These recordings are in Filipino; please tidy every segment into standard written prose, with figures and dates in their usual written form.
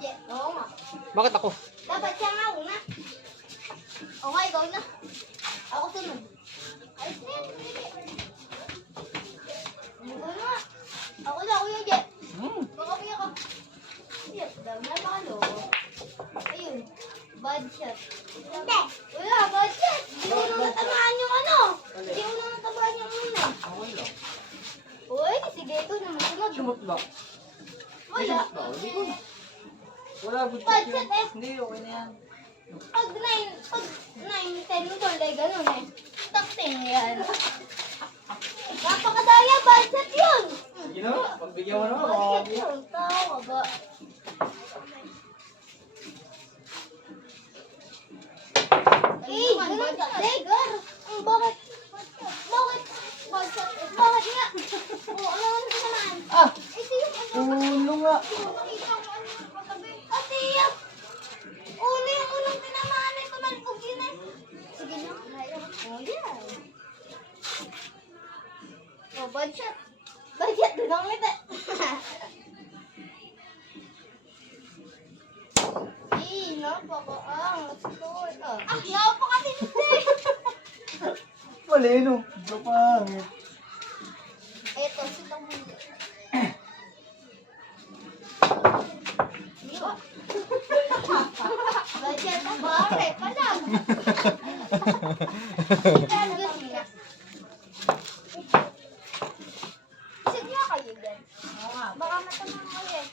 Je. Oo nga. Bakit ako? Dapat siya nga una. Oo nga, ikaw na. Ako sunod. Ayos na yan. Ikaw na. Ako yung Je. Bakabi ako. Yes, dami na palo. Ayun. Bad shot. Hindi. Wala, bad shot. Hindi ko na natamaan yung ano. Hindi ko na natamaan yung una. Okay lang. Uy, sige, ito naman sunod. Sumot ba? Wala. Hindi ko na. Wala, good Bad shot shot yun. eh. Hindi, okay na yan. Pag 9, 10 mo tuloy, ganun eh. Takting yan. Napakadaya, bad shot yun. Sige na, pagbigyan mo naman. Bad shot yun. Tawa ba? Eh, ganun ka. Legar. Bakit? Bakit? Bad shot. Bakit nga? Oo, ano naman? Ah! Ito yung ano. Ulo nga. Nakita ko ano yung pagkabi. Ate, yan. Ulo yung unang tinamaan na ito. Nalipog yun eh. Sige na. Oh, yan. Oh, bad shot. Bad shot. Doon ang ngiti. Napakaang. Napakatindi. Mali, no? Ito pangit. Eto, si Tamuli. Diba? Bad shot ang bare. Palag. Sige kayo dyan. Baka matamang kayo eh.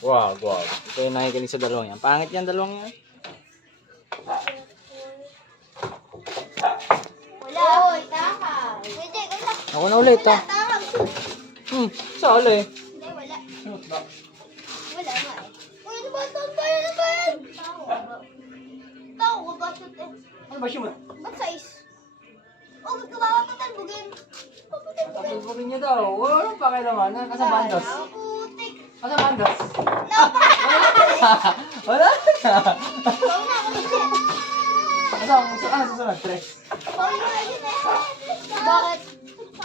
Wow, wow. Ito yung nakikinig sa dalawang yan. Pangit yan, dalawang yan. Wala. Uy, takal. Pwede, wala. Ako na ulit, Wala, ha? takal. Sali. Hindi, wala. Sumot ba? Wala nga eh. Uy, ano ba ito? Ano ba yan? Ano ba yan? Tao ko ba ito eh? Ano ba sumot? Ba't size? Oh, gagkawa ka talbugin. Tatulpugin niya daw. Wala nang pakialaman. Nasa bandas. Putik. Nasa bandas. Napaka. Wala na. Ikaw na, ako hindi. Ano susunod? Tres. Ikaw na, yun eh. Bakit?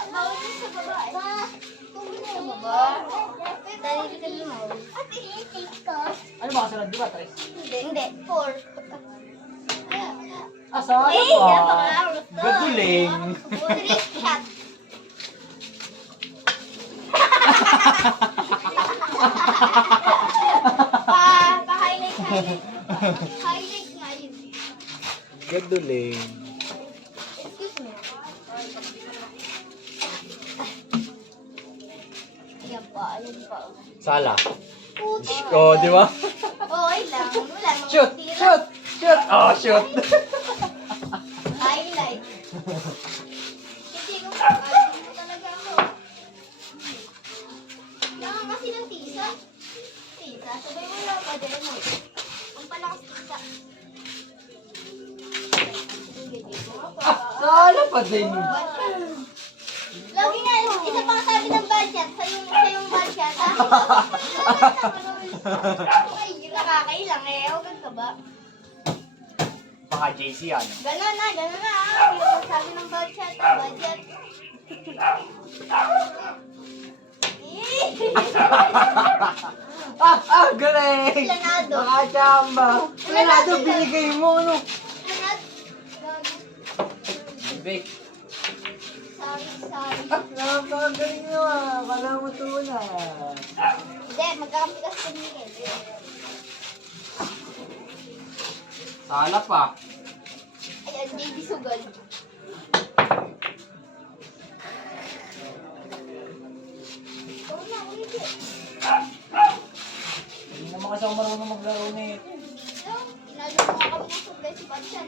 Bawal yun sa babae. Sa babae? Dahil ka lumaw. Ate, take ko. Ano ba kasunod? Di ba? Tres? Hindi. 4. Sana Eh, ba? napaka-out to. Gaduling. Trick shot. Pa-highlight. Highlight nga yun. Gaduling. Excuse me. Ayan pa, ayan pa. Sala. Puta. Oh, di ba? Okay lang. Wala. mga Shoot! tira. Shoot! Shoot! Oh, shoot! Highlight. Kasi kung ayun mo talaga ako. Kailangan kasi ng tisa. Tisa. Sabay mo lang. Padala mo. Ang palakas tisa. Sala pa din. Lagi nga, isa pang sabi ng budget. Sa'yong budget, ha? Ay, nakakailang eh. Huwag ka ba? Baka JC yan. Gano'n na, ha? Yung sabi ng budget, budget. Galing! Planado. Nakachamba. Planado, binigay mo, no? Bake. Sorry. Napakagaling nyo, Kala mo tuna. Hindi, magkakampi kasi tumingin. Sala pa. Ayan, JD Sugal. Ikaw na, ulit eh. Hindi naman kasi ako marunong maglaro nito. Inalo mo nga kami ng sugal si Batsan.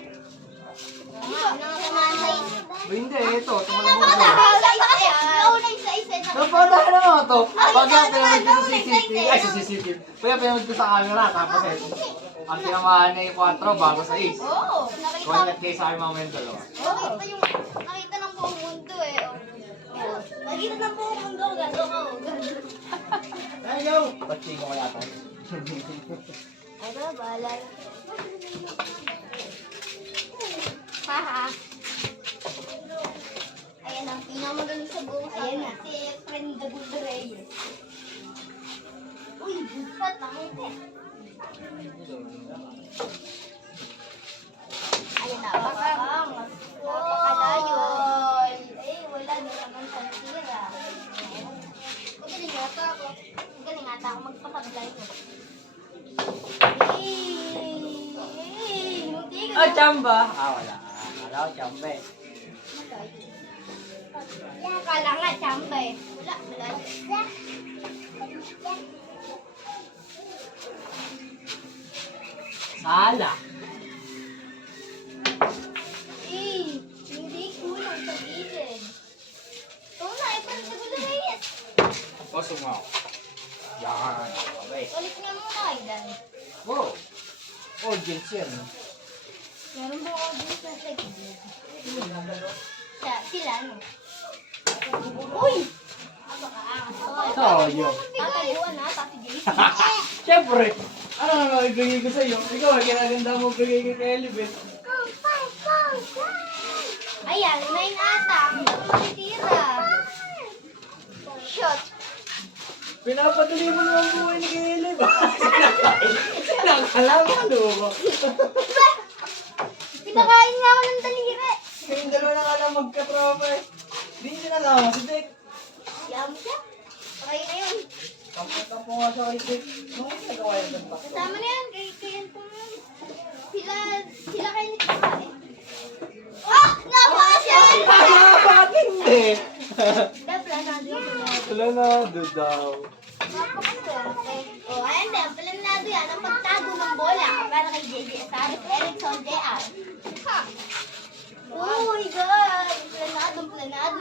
Nakatamaan sa isa. Hindi, ito. Tumalabog ko. Nakatamaan sa isa. Nauna yung sa isa. Napadahan naman ito. Pag Ay, pinanood ko sa nauna yung CCTV. sa isa. Ay, sa CCTV. Kaya pinanood ko sa camera. Tapos ito. Ang tinamaan na yung 4 bago sa ace. Oo. Connect kayo sa akin mamaya yung dalawa. Nakita ng buong mundo eh. Nakita ng buong mundo. Gano'n ko. Hey, go! Pati ko kaya tayo. Ano, bahala. Haha. Ayan ang pinakamagaling sa buong sa ayan na. Si Friend the Bull Reyes. Uy, bukat. Nakita. Ayun na, napakalayo. Eh, wala na naman sa tira. Magaling ata ako. Magaling ata ako magpakablay ko. Hindi ko. Ah, chamba. Ah, wala. Wala ko chamba eh. Kala nga, chamba eh. Wala, malayo. Sala. Hindi kulang sa gilid. Oo na, parang sa gulo na yan. O, sumaw. Yan. Okay. Ulit nga muna, Aidan. Wow. Audience yan. Meron ba ako dito sa gilid? Sila, no? Uy! Tayo. Tatayuan na, Tati Jason. Siyempre. Ano naman ibigay ko sa'yo? Ikaw, kinaganda mo bigay ko kay Elibet. Ayan, 9 ata. Ang matitira. Shot. Pinapadali mo naman buhay ni kay Elibet. Sinakalaman mo. Pinakain nga ako ng taliri. Kayong dalawa na nga lang magka-tropa eh. Hindi niyo sinasama si Dick. Yam siya. Okay na yun. Kampo nga siya kay Dick. Ano yung nagawa yun doon ba? Kasama na yan. Kaya Anton. Sila kayo nagkakain. Ah! Napakasya! Bakit hindi? Planado yung planado. Wala na doon daw. Napakaswerte. O, ayan din. Planado yan. Ang pagtago ng bola. Para kay JJ Asaris, Erickson, JR. Ha! Uy, guys! Planado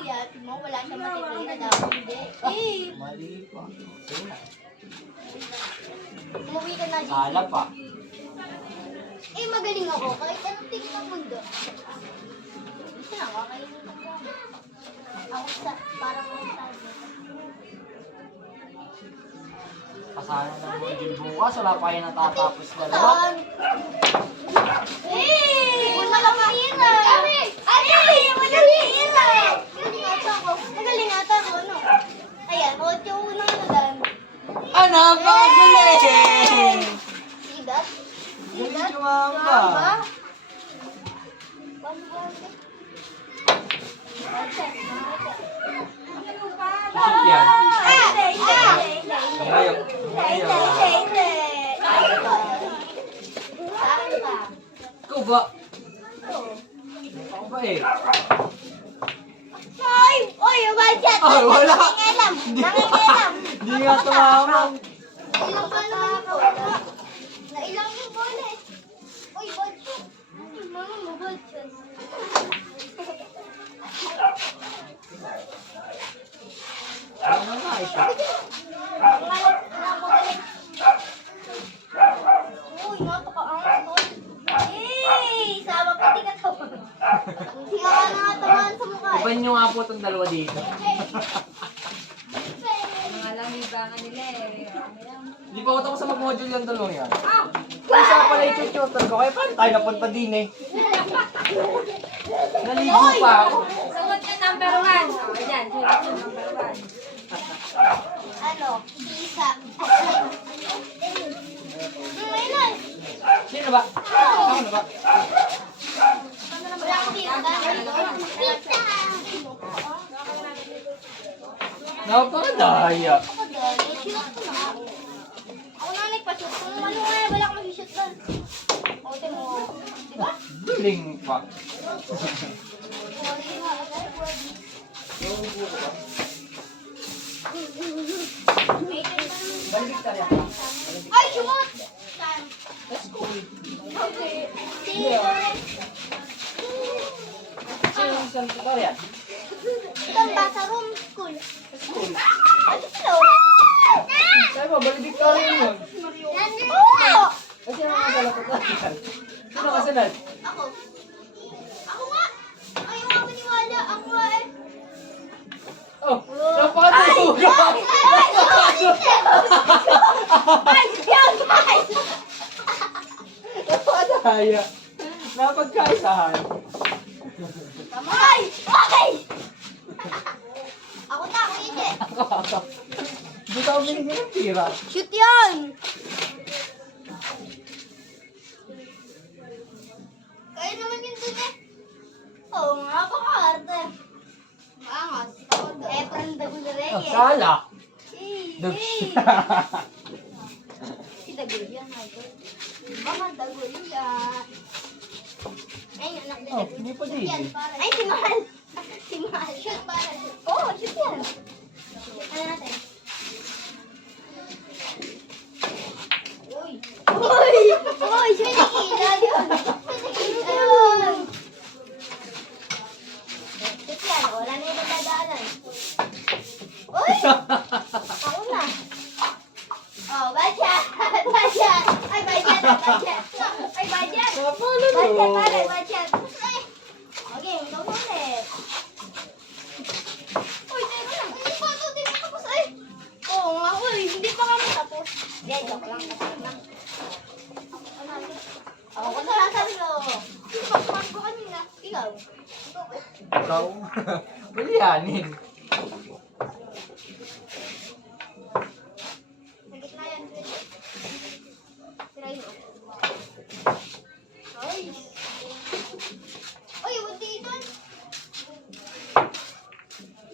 yan. Tignan mo, wala siyang matitira daw. Hindi. Eh! Mali pa. Sige na. Umuwi ka na, JJ. Sala pa. Eh, magaling ako. Kahit anong tingin ng mundo. Isa na, kakalimutan ko. Ako sa, parang ako sabi. Pasana na mo din bukas. Wala pa kayo natatapos dalawa. Saan? Eh! Wala ka mahira! Ay! Magaling ata ako. Magaling ata ako, ano? Ayan, 8 yung unang ano dan. Ah, napakagaling! Sidat? Galing sumamba. Isip yan. Ngayon. Ikaw ba? Ako ba eh? Oy, budget! Ay, wala. Nangingilam! Nangingilam! Hindi nga tumamang. Ilang ka na yung bola? Nailang yung bola eh. Uy, budget! Mama mo, budget. Ano na nga isa? Uy, napaka-angas doon. Eh, sama pati ka to. Hindi ka nakatamaan sa mukha eh. Iban nyo nga po itong dalawa dito. Mga lamibangan nila eh. Hindi pa ako sa mag-module yung dalawang yan. Kung saan pala yung tutor ko, kaya paano tayo napunta din eh? Naligo pa ako. Sagot ka number 1. O, yan. Sagot ka number 1. Ano? Isa. May lang. Sino ba? Ako na ba? Wala akong tira. Pizza. Napakadaya. Ako dali. Shoot ko na. Ako na nagpa-shoot. Kung ano nga, wala akong mag-shoot lang. O, mo. Diba? Galing pa. Sorry nga. Balik tayo. Ay, shumot! Let's go. Okay. Sino yung isang tutor yan? Itong basa room school. School. Ano sila? Sabi mo, balik Victoria yun. Oo! Kasi ang mga salapot yan. Sino kasunod? Ako. Ako nga. Ayaw nga maniwala. Ako nga eh. Oh, napakadaya. Napakadaya. Napagkaisahan. Kamay! Okay! Ako na, ako hindi. Hindi ka binigyan ng tira. Shoot yan! Sala. Eh. Si Dagol yan, Michael. Baka Dagol yan. Ay, anak ni Oh, Dagol. hindi pa Shoot din. yan, para. Ay, si Mahal. Si Mahal. Shoot para. Oo, shoot yan. Ano natin? Uy! Uy! Uy! May nakila yun! May nakila yun! Shoot yan. Wala na yung nadadaanan. Uy! Ako na. Oh, budget! Budget! Ay, budget! Budget! Ay, budget! Napala Budget, pare, budget! Ay! Okay, ikaw na ulit. Uy, teka lang. Hindi pa ito. Hindi pa tapos. Ay! Oo nga, uy. Hindi pa kami tapos. Hindi, joke lang. Joke lang. Ako ko nasasalo. Sino ba kumakbo kanina? Ikaw. Ikaw. Willianin. Sa gitna yan. Try mo. Ay. Uy, huwag dito.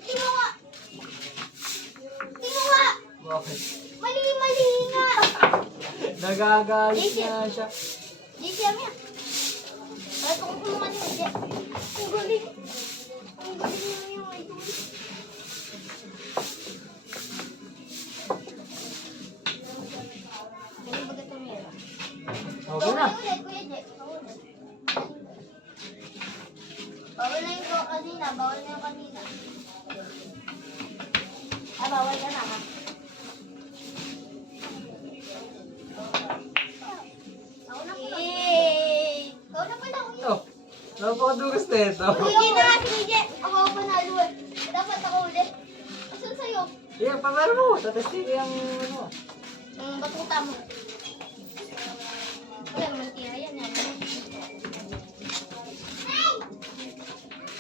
Tingnan nga. Tingnan nga. Bakit? Mali nga. Nagagalit na siya. JC, kami ah. Wala ko kulungan yun. Ang galing. Ang galing mo yung idol. Galing baga tumira. Okay na. Ulit, Kuya Jack. Ulit. Bawal na yung kanina. Bawal na yung kanina. Ah, bawal ka na ha. Ako na pala. Yay! Ako na pala. Kuya. Oh, napakadugas na ito. Hindi na nga si Kuya. Ako ang panalo eh. Dapat ako ulit. Asan sa'yo? Yeah, pamero mo. Tatastig yung ano. Batuta mo. Wala naman tira yan.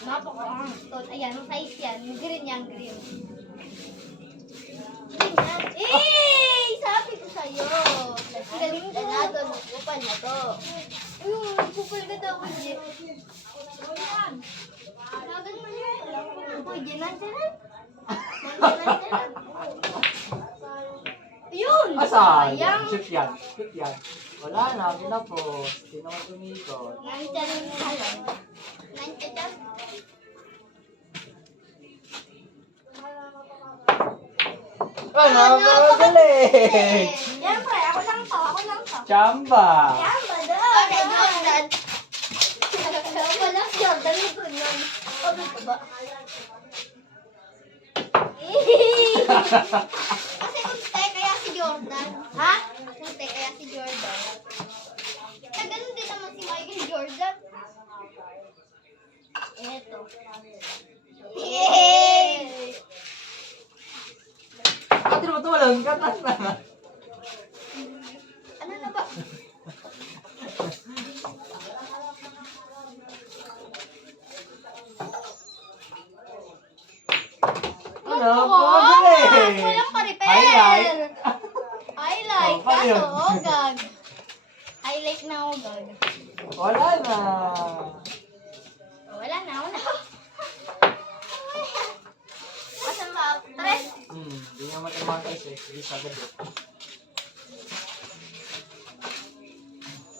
Napaka-angkot. Ayan, ang size yan. Yung green yan, green. Green yan. Eh! Sabi ko sa'yo. Galing ka na to. Kupal na to. Ayun, kupal ka daw. Pwede. Nagan mo yan. Pwede na dyan. Ayun! Asan? Sayang. Shoot yan. Shoot yan. Wala na, pinapos. Sino ka tumikot? Nandiyan yung halong. Nandiyan. Ah, napakagaling! Siyempre, ako lang to. Ako lang to. Chamba! Yan ba daw? Okay, Jordan. Ako lang Jordan. Ito nun. Ano ko ba? Kasi unti kaya si Jordan. Ha? Unti kaya si Jordan. Na ganun din naman si Michael Jordan. Eto. Yay! Ah, tinutulong ka. Tas na. Ano na ba? Ano? Napakagaling! Walang pa-repair. Highlight. Highlight. Oh, paano yun? Kaso, ogag. Highlight na ogag. Wala na. Wala na, wala. Asan ba? Tres? Hindi nga mathematics eh. Hindi sa gabi.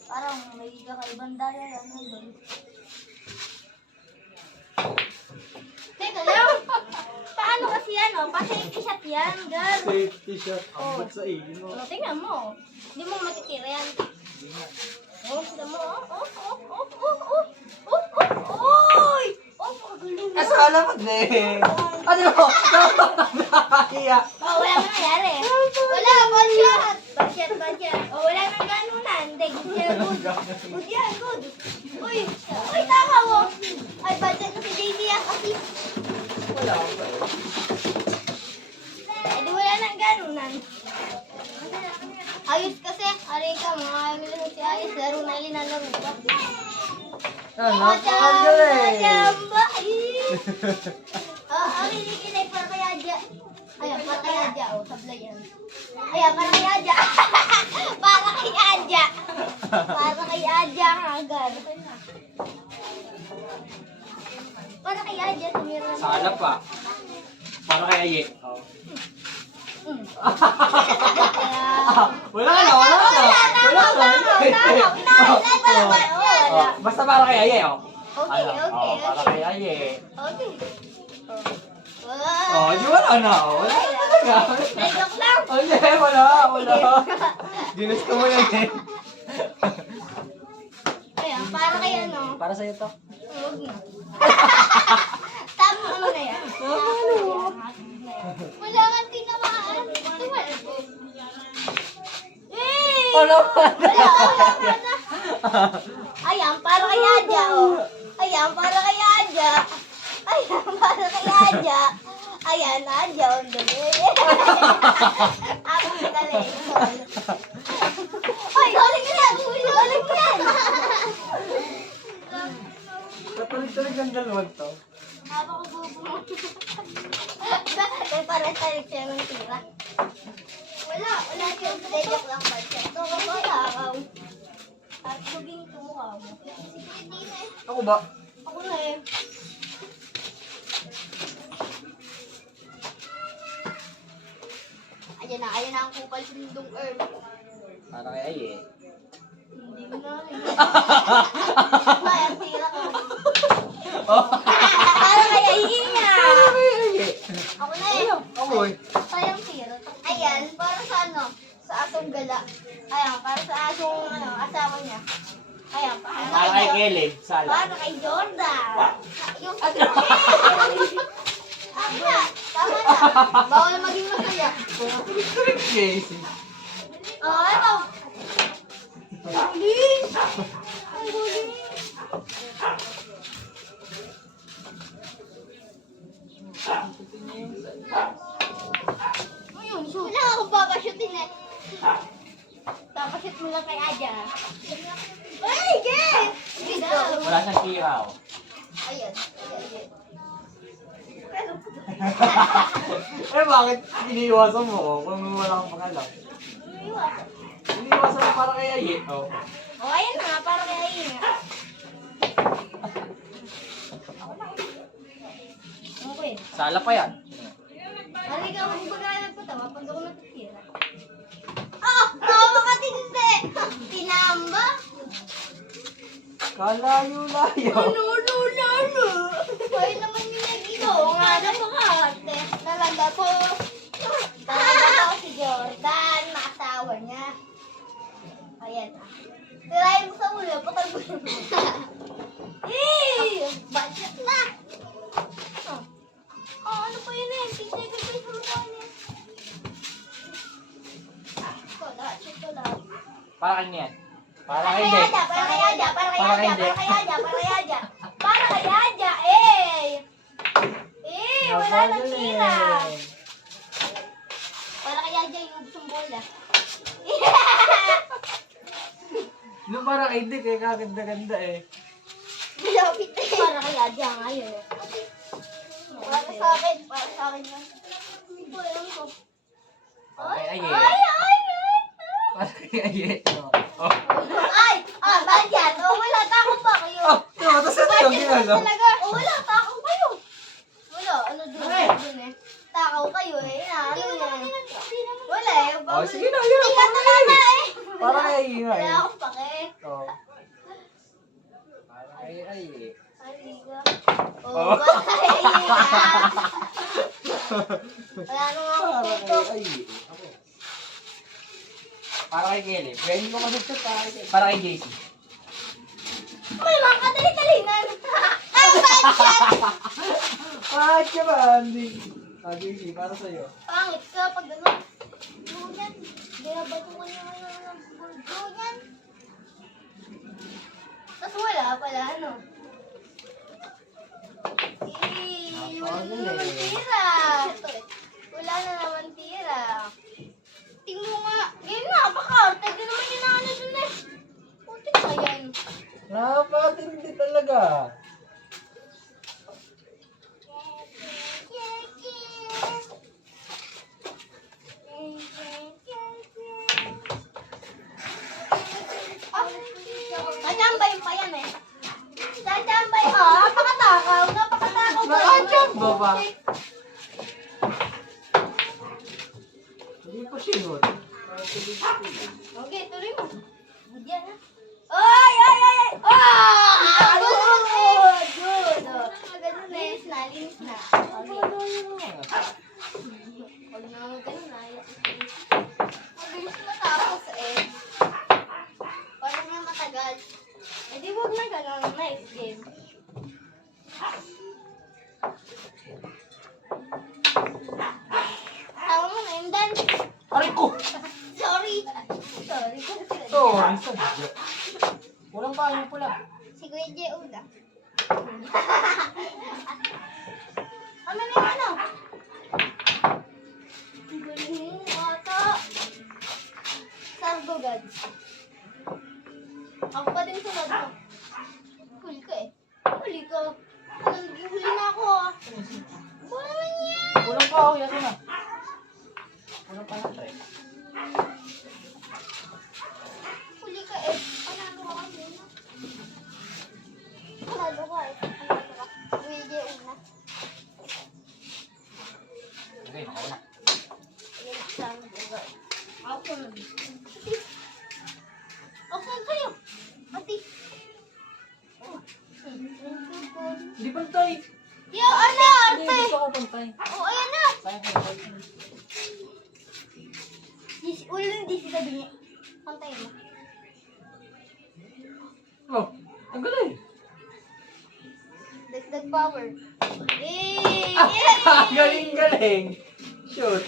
Parang may kakaibang daya yan. Doon. Teka lang. Paano kasi yan, oh? Pa-safety shot yan, girl. Safety shot. Ambot sa iyo. Oh, tingnan mo. Hindi mo matitira yan. Oh, tingnan mo. Oy! Oh, pagaling mo. Ah, sa alamat na eh. Ano mo? Nakakahiya. Oh, wala nang nangyari. Wala, budget. Budget. Oh, wala nang ganunan. Hindi, good yan, good. Good yan, good. Uy, tama mo. Ay, budget na si JD yan kasi. Wala pa eh. Eh, di wala nang ganunan. Ayos kasi. Aray ka, mga amil si Ayos. Laro na linalaro pa. Ah, napakagaling. Chamba! Ang hinikinay para kay Adja. Ayan, para kay Adja. O, sablay yan. Ayan, para kay Adja. Para kay Adja. Para kay Adja ang agar. Para kay Adja, tumira na. Sala pa. Para kay Aye. Oh. Kaya... Wala na, wala na. Wala na. Oh, basta para kay Aye, oh. Okay, Ano? okay, Oh, para okay. kay Aye. Okay. Oh, di wala na. Oh. Wala na talaga. Joke lang. Oh, hindi, wala. Ginusto mo yan eh. Ayan, para kay ano? Para sa'yo to. Huwag na. Tama mo na yan. Wala kang tinamaan. Tumala ko. Eh! Ano ba? Wala na. Ayan, para kay Adja, oh. Ayan, para kay Adja. Ayan, para kay Adja. Ayan, Adja, ang dali. Ako galing. Ay, galing mo yan! Galing mo yan! Kapalig-talig ang dalawang to. Haba ko bubo. May parang-talig siya ng tira. Wala yung joke lang ba siya? Ito ko ba lakaw? At luging tumukha mo. Sige, hindi na eh. Ako ba? Ako na eh. Ayan na ang kupal sa lindong herb. Para kay Aye. Hindi mo na rin. Ay, ang tira ko. Oh. Para kaya niya. Aye. Ako na eh. Ako eh. Sayang tira. Ayan, para sa ano? Sa asong gala. Ayan, para sa asong ano, asawa niya. Ayan, Para kay Kelly. Sala. Para kay Jordan. Yung Ako na, tama na. Bawal maging masaya. Casey. Oh, ito. Huli. Ay, huli. Ayun, shoot. Wala akong papashoot eh. Papashoot mo lang kay Aja. Ay, yes! Dito. Wala siyang kiraw. Ayan. Ayan. Eh bakit iniiwasan mo kung wala kang pangalam? Iwasan. Iniiwasan mo para kay Aye. Oh. Oh, ayan nga, para kay Ayin nga. Okay. Sala pa yan. Halika, kung pag-aalag ko tawa, pag ako natitira. Ah! Tawa ka hindi! Tinamba? Kalayo-layo. Lalo! Ay naman yung nagino. Oo nga, napakarte. Nalaga ko. Nalaga ko si Jordan, maasawa niya. Ayan. Tirahin mo sa ulo, patalbuhin mo. Eh! Budget na! Oh, ano pa yun eh? Pintay ko pa yung mukha niya. Ito lahat, ito lahat. Para kanya yan. Para Para kay kay Hindi. Aja, para kay Aja, para kay Para kay Aja, hindi. para kay Aja, para kay Aja. Para kay Aja, eh! Eh, wala nang tira. Para kay Aja yung gusto bola. Nung para kay Hindi, kaya kaganda-ganda eh. Malapit eh. Para kay Aja nga yun. Para sa akin yan. Hindi ko alam ko. Para kay Aye. Ay! Para kay Aye. Oh. Ay! Ah, bagyan. Oh, wala, takot ba kayo? Oh, diba? Tapos ito yung ginagawa. Talaga. Oh, wala, takaw kayo. Wala, ano dun eh. Takaw kayo eh. Ano yan? Wala eh. Oh, sige na, yun. Hindi ka talaga eh. Para kay Aye nga Wala eh. akong pake. Oh. Para kay Aye. Halika. Oh. Oh, patay ka. Wala nang ako Para dito. kay Aye. Ako. Para kay Kelly. Pwede ko masasot para kay JC. May mga kadali-dalinan. Ang budget! Bakit ka ba, Andy? Ah, JC, para sa'yo. Pangit ka pag ano. Ganyan. Ginabato ko niya ngayon ng buldo yan. Tapos wala pala ano. Wala na naman tira. Wala na naman tira. Tingnan mo nga. Ganyan na, pakarte. Di naman yun na ano dun eh. Putik na yan. Napakatindi talaga. Natambay pa yan eh. Natambay. Napakatakaw. Napakatakaw ba? Nakachamba ba? Sige, tuloy mo. Good yan, ha? Ay! Ay! Ay! Ay! Ah! Good! Good! Oh. Linis na, linis na. Okay. Huwag na ganun na. Mabilis matapos eh. Parang nga matagal. Eh di huwag na ganun. Nice game. Tawa mo na yung dance. Aray ko! Sorry. Sorry. Sorry, sadya. Walang kain pala. Si Kuya J. Uda. Ano na yung ano? Ang galing mo ata. Sargo gods. Ako pa din sunod mo. Huli ka eh. Huli ka. Huli na ako ah. Wala naman yan. Walang kahoy, ato na. Walang panatay. Huli ka eh. Panalo ka kasi. Panalo ka eh. Panalo ka. Kuya J. Una. Okay, makauna. Ayan, sargo gods. Ako sunod. Ati. Ako sunod sa'yo. Ati. Oh. Hindi pantay. Yo, ano, Hindi, arte? gusto ko pantay. Oh, ayan na. Sayang kayo. Ulo hindi si sabi niya. Pantayin mo. Oh, ang galing. Dagdag power. Yay! Galing. Shoot.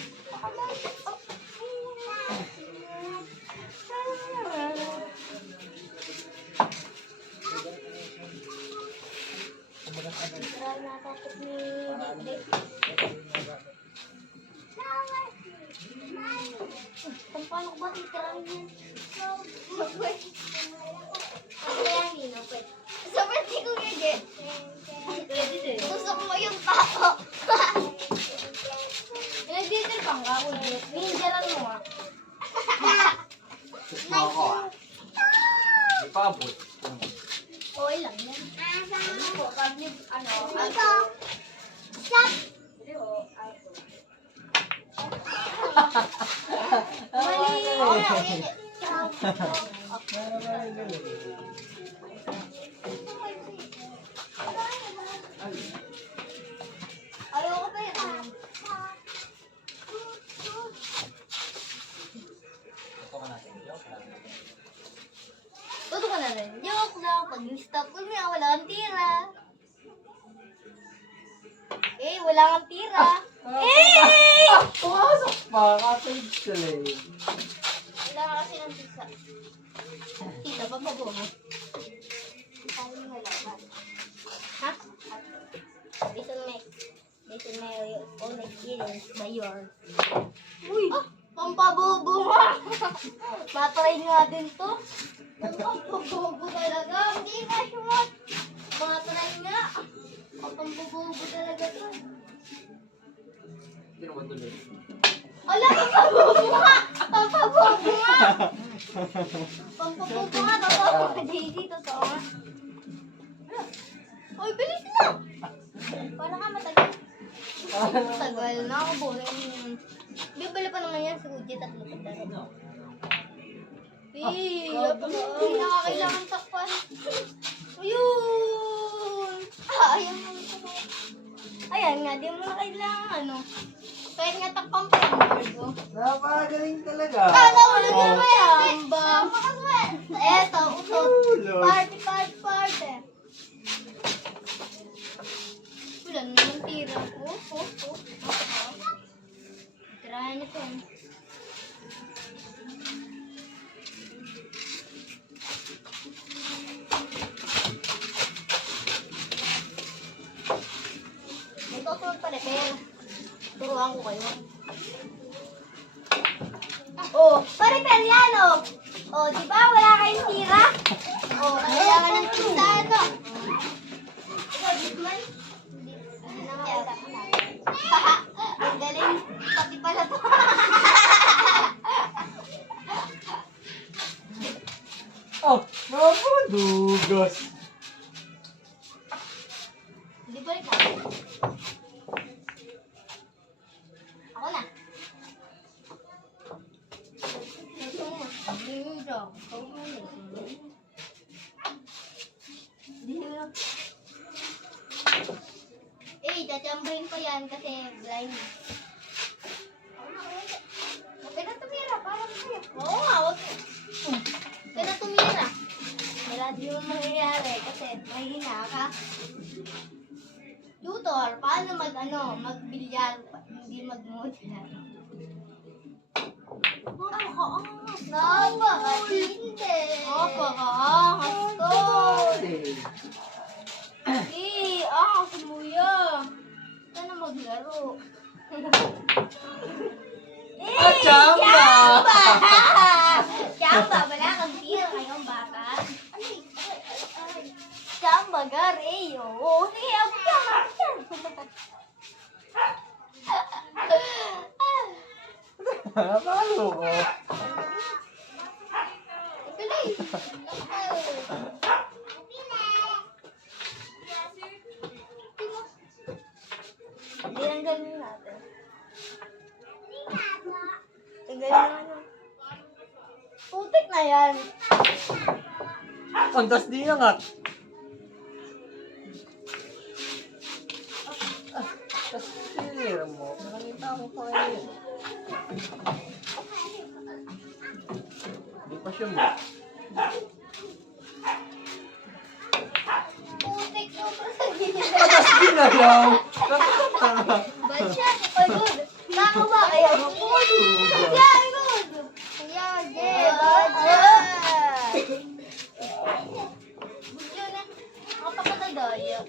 Nakakapit ni Dek. Kung paano ko ba titirahin yan? Kaya nino, pwede. Sabi di ko gigi. Gusto ko yung tao. Nag-detail pang ka, ulit. Minjaran mo ah. Shoot mo ako ah. Hindi pa abot. Okay lang yan. Dito. Stop. Mali. Ayoko pa yun. Tuto ka na rin. Joke lang. Pag stop ko niya, wala kang tira. Eh, wala kang tira. Eh! Pumasok pa. Kasage sila eh. Wala ka kasi ng pizza. Tita, ba mo? Paano mo nalaman? Ha? Based on my own experience by yours. Uy! Pampabobo nga! Matry nga din to. Pampabobo talaga. Hindi ka sumot. Matry nga. Pampabobo talaga to. Hindi naman tuloy. Ala, pampabobo nga! Pampabobo nga! Pampabobo nga, totoo. JD, totoo nga. Uy, bilis na! Para ka matagal. Tagal na ako, boring. Bibili pa naman yan sa Uji, tatlo pa talaga. Hindi nakakailangan takpan. Ayun! Ayan nga ito. Ayan nga, di mo na kailangan ano. Kahit nga takpan pa yung board mo. Napakagaling talaga. Nahulog na ba yan? Eto, usot. Party. Wala na naman tira. Tirahan niyo to. Ito sunod pa repair. Turuan ko kayo. Oh, pa-repair yan oh. Oh, di ba wala kayong tira? Oh, kailangan ng tinta ito. Ikaw, Disman? Hindi na nga wala ko na. Ang galing. Pati pala to. Oh, napakadugos. Hindi balik na. Ako na. Ito mo. siya. Di na. Tatsambahin pa yan kasi blind. Huwag ka na tumira, parang sa'yo. Oo nga, huwag ka na tumira. Wala di mo mangyayari kasi mahina ka. Tutor, paano magbilyar, hindi magmodyar? Napakatindi. Napakaangas to. Angas mo yan. Sana maglaro. Chamba! Chamba, wala kang tira ngayong bata. Chamba, gari. Oo, sige, ako yan. Napalo ko. Tinanggalin natin. Tanggalin naman. Putik na yan. Antas di na nga. Tapos sinira mo. Nakita ko pa kayo. Di pa siya mo. Putik mo pa sa gilid. Antas di na lang. Bansya, pagod. Nako ba kayo? Kaya, good. Kaya, bansya. Gusto na. Nakapakatadaya.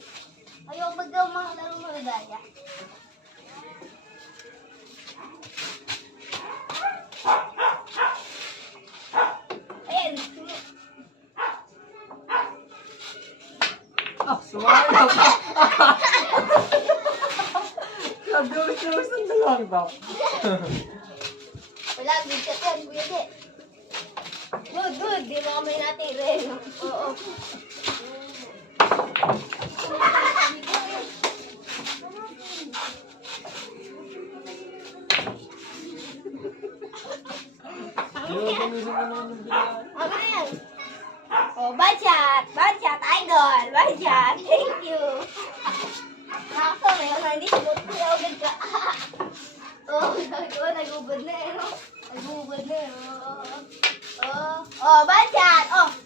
Ayaw magaw mga laro mo daya. Ayan. Sumala pa. Nag-uus-uusan na lang ba? Wala, good shot yan, kuya de. Good. Di mo kami natira eh. Oo. Ako na yan. Oh, bad shot, idol. Bad shot, thank you. Nakaso, ngayon hindi smooth ko yung agad ka. Nagubad na eh. Nagubad na eh. Bad shot.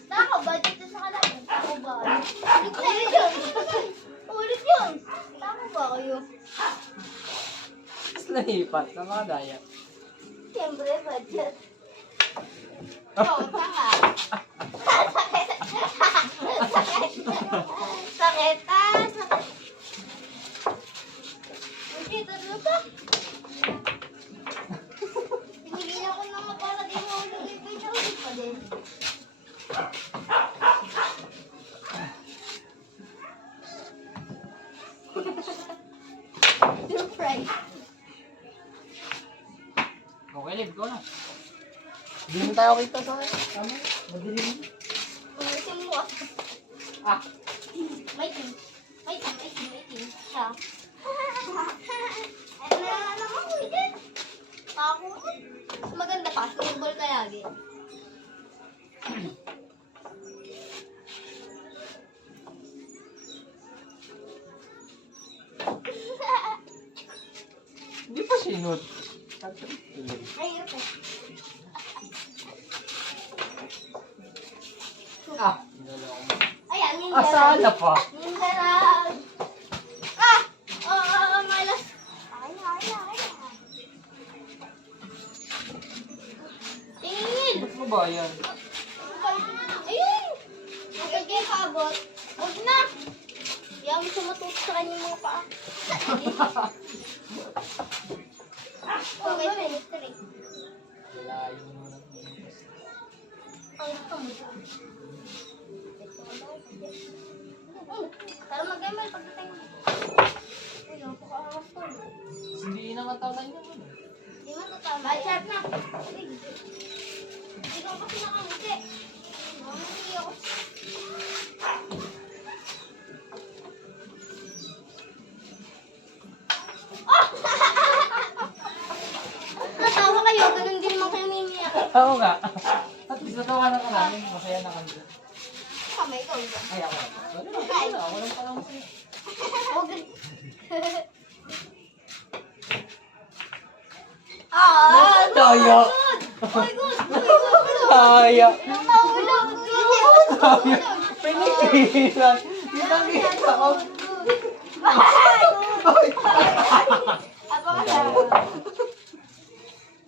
Nako, bad shot sa kanan. Tako ba? Ulit yun. Ulit yun. Tako ba kayo? Tapos nahipat na mga daya. Siyempre, bad shot. Tanga. Sakit. Dito, luto. Pinigilan ko naman para di mo ulit pa din. Deep fry. Okay, live ko na. Hindi mo tayo kita sa akin. Tama, madilim. Ulitin mo. May team. Siya. Ano na naman ko din. Ako. Maganda pa. Snowball ka lagi. Hindi pa sinod. Mahirap eh. Ayan, yung Sana pa. yung garag. Malas. Ay. Tingin. Ba't mo ba yan? Ayun. Nakagay kabot. Huwag na. Kaya mo siya matuto sa kanyang mga paa. Okay, mystery. Layo naman ang Ang gusto mo siya. Para mag-ML pagdating mo. Uy, ang pakaangas ko. Hindi nakatawa niya mo. Di mo tatama. Bachat na. Hindi ko kasi nakamiti. Nakamiti ako. Natawa kayo. Ganun din naman kayo nimiyak. Oo nga. At least Tatawanan ka namin. Masaya na kami. Kami, ikaw yun. Ay, ako. Wala. Walang pala masaya. Okay. Ah! Daya. Oh my God! Oh my God! Daya. Nahulog! Nahulog! Pinigilan. Pinakita ko.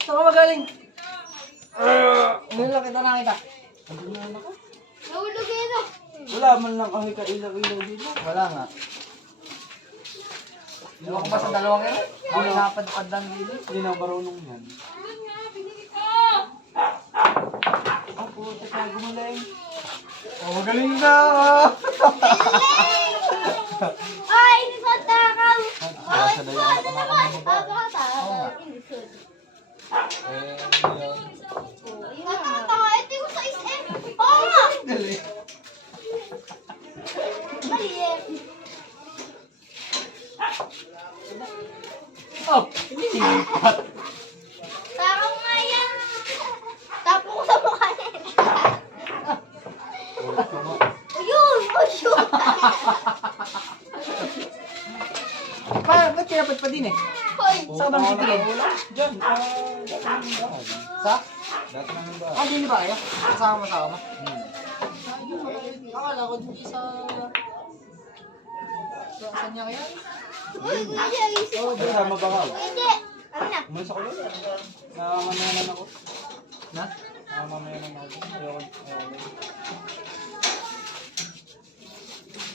Saan ka magaling? Ngayon lang kita nakita. Nahulog yun ah. Wala man lang kahit ka-ilaw-ilaw dito. Wala nga. Ewan ko ba sa dalawang yan? Ako napadpad lang dito. Hindi na marunong yan. Ah, puto ka gumaling. Oh, magaling na! Ay, inisod na ka! Ah, Ay, sa inisod dayo. na naman! Ah, baka tayo. Inisod. Ano yun? Yung tanga, ito yung sa SM. Oo nga! Dali. Mali eh. Oh, hindi sinipat. Takaw nga yan. Tapo ko sa mukha niya. Ayun! Ayun! Ba't kinapat pa din eh? Hoy! Saan ka bang titigil? Diyan, dati namin bahay. Sa? Dati namin bahay. Ah, hindi ba kayo? Kasama-sama? Akala ko hindi sa... Saan niya kaya? Uy, kuya siya, isip ko. Diyan, sama ba ka? Hindi! Ano na? Umalis ako doon. Namamayanan ako. Na? Namamayanan ako. Ayoko.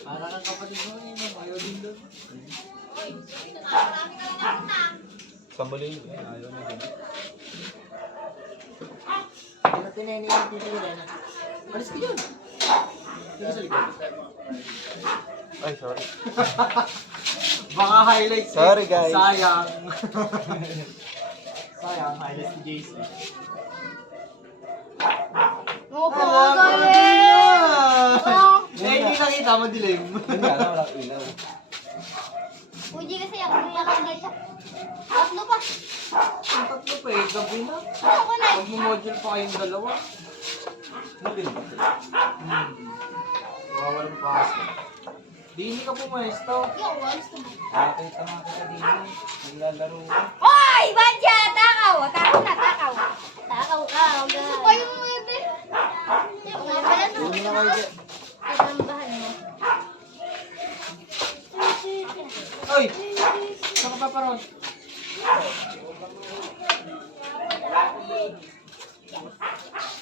Para kang kapatid mo yun. Ayaw din doon. Sambali yun. Ayaw na din. Hindi na tinene yung titigilan na. Alis ka yun. Dito sa likod. Ay, sorry. Baka highlights. Sorry, guys. Sayang. Sayang, highlights ni JC. Oo, Ah, galing! Oh. Eh, hindi nakita, madilim. Yun nga lang, walang ilaw. Uji kasi ako nilakagay siya. Tatlo pa. Ang tatlo pa eh, gabi na. Ako na. Pag module pa kayong dalawa. Mabili ba sila? Wawalang pasta. Di hindi ka pumesto. Hindi ako alis na. Nakakita nga kita dito. Naglalaro ka. Hoy! Badya! Takaw! Takaw na, takaw. Takaw ka. Gusto pa yung mga ito. Wala na. Yun na kayo dyan. Tatambahan mo. Oy! Saan ka pa paron?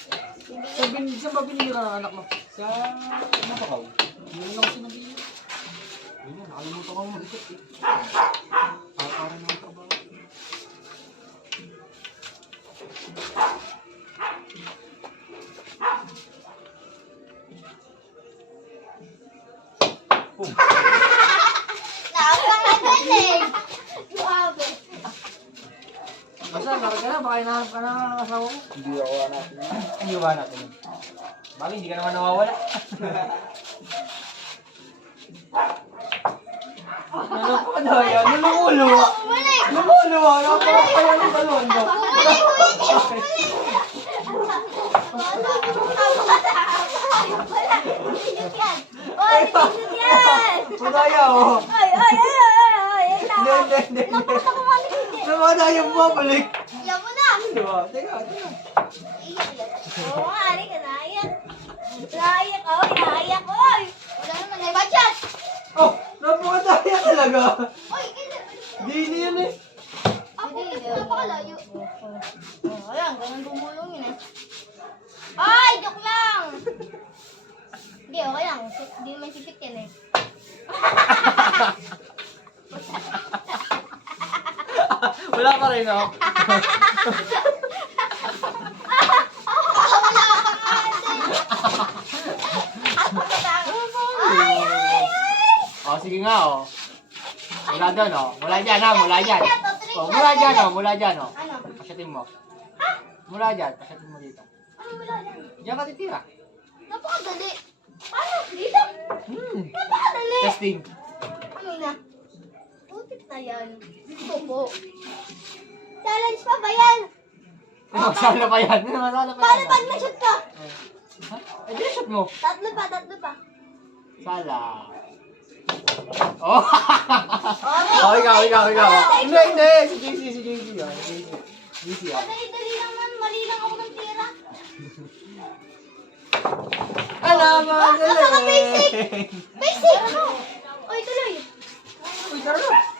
Saan ba binira ang anak mo? Sa Napakaw. Yun lang sinabi niya. Yun na, nakalimutan ko mag-ikot eh. Parang yung trabaho. Boom. Nakakagaling. Grabe. Basta, larga na. Baka hinahanap ka na ng asawa mo. Hindi ako hanapin yun. Hindi ba natin yun? Bakit hindi ka naman nawawala? Ano pa na yan? Nulunguluwa! Bumalik! Nulunguluwa! Napakapaya ng balon mo! Bumalik! Wala! Sinut yan! Oy! Sinut yan! Madaya oh! Ay! Ay! Ay! Ay! Ay! Hindi! Napakita ko nga hindi! Namadaya mo bumalik! Iyan mo na! Diba? Teka! Iyak yan. Oo nga, ari ka naiyak. Naiyak, oy! Naiyak, oy! Wala naman, ay budget! Oh! Napakadaya talaga! Oy! Kailan? Di yan eh! Ako, napakalayo. Ayan, ganun bumulong yun eh. Ay! Joke lang! Hindi, okay lang. Hindi naman sipit yan eh. Wala pa rin oh! Ay! Ay! Ay! Oh, sige nga oh! Mula doon oh! Mula dyan ha! Mula dyan! Oh, mula dyan oh! Mula dyan oh! Ano? Pasyatin mo. Mula dyan, pasyatin mo dito. Ano wala yan? Diyan ka titira. Napakadali. Paano? Dito? Napakadali. Testing. Ano na? Putik na yan. Gusto mo. Challenge pa ba yan? Masala pa yan. Masala pa Paano yan. pag na-shoot ka? Ha? Eh, di shoot mo. Tatlo pa. Sala. Oh! Oh, ikaw. Hindi. Si JC. Oh. JC, oh. Dali lang man, mali lang ako ng tira. Alaman! Basic! Ano? Oy, tuloy. Uy, tara na.